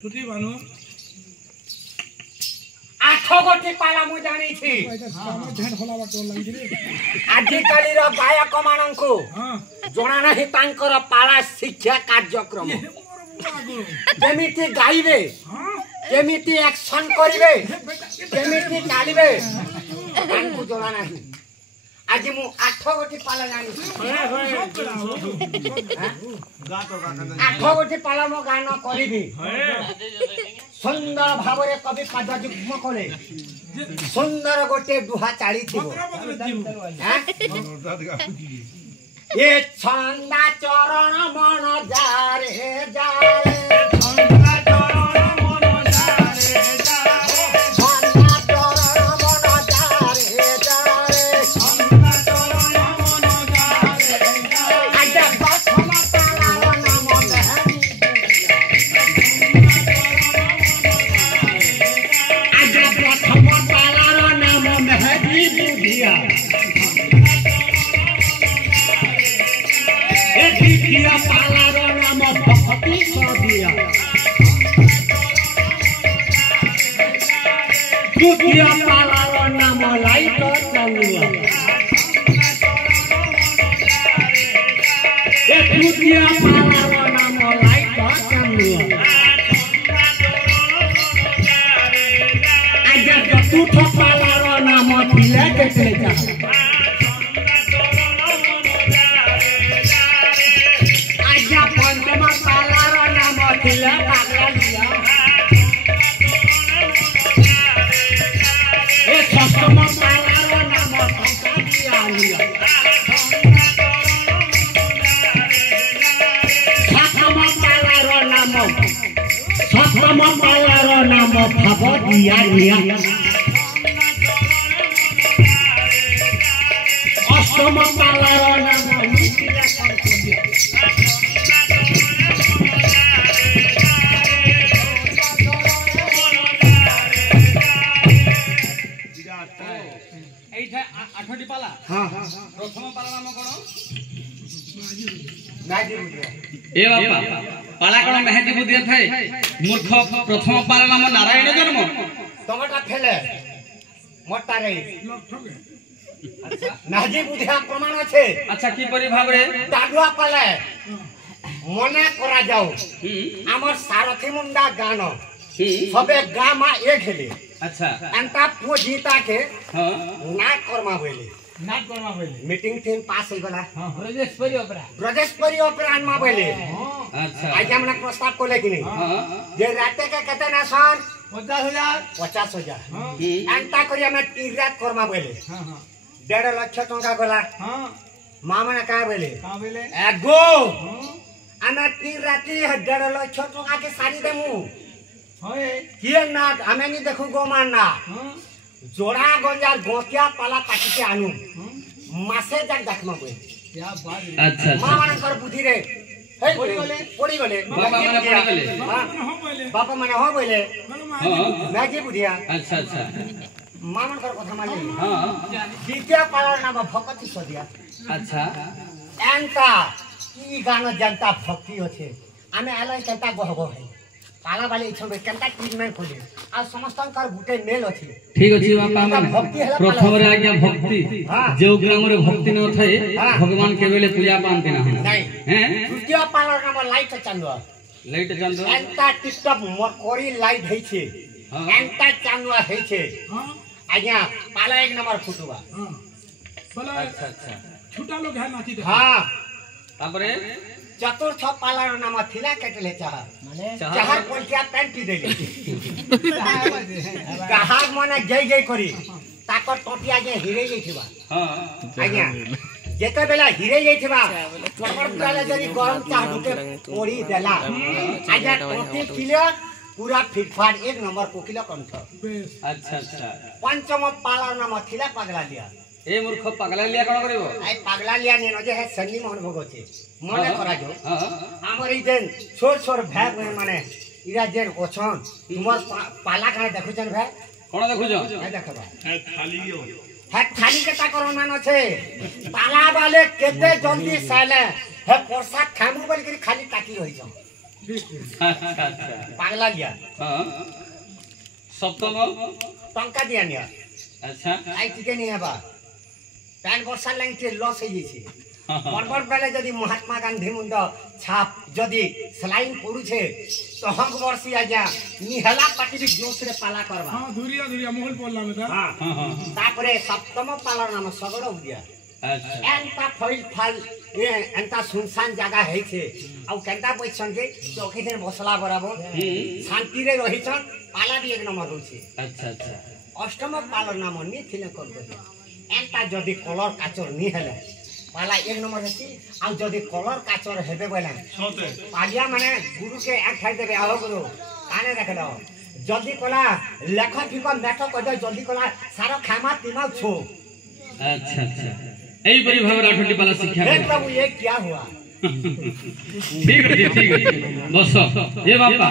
छुट्टी बानु आठ गोटी पाला मु जानी थी ढेर होला बाटो लागि रे आजि काली रो गायक माननकु जणा नाही तांकर पाला शिक्षा कार्यक्रम जेमिति गाइबे जेमिति एक्शन करिवे जेमिति चालिबे तांकु जणा नाही आज मु आठ गोटी पाला जानी आठ गोटी पाला मो गान करिबी सुंदर भावरे कवि पाद जुग्म करे सुंदर गोटे दुहा चाली थिबो ए छंदा चरण मन जारे जारे छंदा चरण मन जारे जारे छंदा चरण मन जारे जारे छंदा चरण मन जारे जारे आजा प्रथम पालार नाम देहनी आजा प्रथम पालार नाम मेहदी बुधिया द्वितीय पालार नाम भक्ति सदिया तृतीय पालार नाम लाइट चंदुआ तृतीय पालार नाम लाइट चंदुआ आज चतुर्थ पालार नाम थिले केतले सप्तम पालार नाम भाव दिया अष्टम पालार नाम आठटी पाला हां प्रथम पाला नाम कोन नाजी बुधिया ए बापा पाला कोन मेहदी बुधिया थाए मूर्ख प्रथम पाला नाम नारायण जन्म तमटा फेले मोटा रे अच्छा नाजी बुधिया प्रमाण আছে अच्छा की परि भाबरे दाडुआ पाले मने करा जाओ हमर सारथी मुंडा गान सबे गामा एक हेले अच्छा अंता पूजीता के हां नाट कर्मा बोले मीटिंग टीम पास हो गला ब्रजेशपुरी ओपेरा मा बोले अच्छा आज हमने प्रस्ताव को लेकिन जे राते के कते ना सन 50,000 अंता करिया में तीन रात कर्मा बोले 1.5 लाख टका गला मामा ने का बोले एगो आना तीन राती 1.5 लाख टका के साड़ी देमु होए किए नाट हमें नहीं देखू गो मारना जोड़ा गंजार गोतिया पाला काटी के आनु मासे जग देखमा बोल क्या बात अच्छा मां माने कर बुद्धि रे पड़ी गले बापा माने हो बोले हां मैं की बुधिया अच्छा अच्छा मां मन कर कथा माने हां द्वितीय पाला नाम भक्ति सदिया अच्छा एंता ई गाना जनता भक्ति होछे आमे आला केता गहबो है पाला वाले इछबे केनता ट्रीटमेंट खोले आ समस्तंकर गुटे मेल अछि ठीक अछि बापा माने प्रथम रे आज्ञा भक्ति जो ग्राम रे भक्ति न थाए भगवान के बेले पूजा पानते ना नहीं हैं द्वितीय पाला नाम लाइट चंदुआ एंता टिकटॉक मकोरी लाइट है छे एंता चंदुआ है छे आज्ञा पाला एक नंबर फुटुवा अच्छा अच्छा छोटा लोग है नाची हां तापरे चतुर्थ पाला नाम थिला केटले चाह माने चाहर पोलटिया पैंट देली कहार माने गई गई करी ताको टोटिया जे हिरे जइथिबा हां आज्ञा जेते बेला हिरे जइथिबा चपर काले जरी गरम चाह दुटे ओरी देला आज्ञा टोटी किलो पूरा फिटफाट एक नंबर कोकिला कंठ अच्छा अच्छा पंचम पाला नाम थिला पगला लिया ए मूर्ख पगला लिया कोन करबो आई पगला लिया ने जे है सन्नी मोहन भोग छे मने करा जो हमर ई दिन छोट छोट भाई माने इरा जेन ओछन तुमर पाला काहे देखु जन भाई कोन देखु जो ए देखबा है खाली है खाली केता करना न छे पाला वाले केते जल्दी साले है प्रसाद खामु बोल के खाली ताकी होई जाओ अच्छा अच्छा पागला गया हां सप्तम टंका दिया निया अच्छा आई टिके नहीं हेबा पैन वर्षा लाइन के लॉस हो जाई छै बरबर बेले जदि महात्मा गांधी मुंड छाप जदि स्लाइन पड़ू छे तो हम वर्षी आजा निहला पाटी जोश रे पाला करबा हां दूरिया दूरिया मोहल पड़ला में था हां तापरे सप्तम पाला नाम सगड़ दिया अच्छा एंता फइल फल ए एंता सुनसान जगह है छे आ केंता बैठछन के चौकी दिन बसला बराबर शांति रे रही छन पाला भी एक नंबर हो छे अच्छा अच्छा अष्टम पाला नाम नि थिले कोन एंता जदि कलर काचर नि हेले पाला एक नंबर हेसी आ जदि कलर काचर हेबे बोला सोते पालिया माने गुरु के एक खाइ देबे आहो गुरु काने देखलो जल्दी कला लेख ठीक मेठ कर जल्दी कला सारा खामा तिमा छो अच्छा अच्छा एई बड़ी भाव आठटी पाला शिक्षा हे प्रभु ये क्या हुआ ठीक है बस ये बापा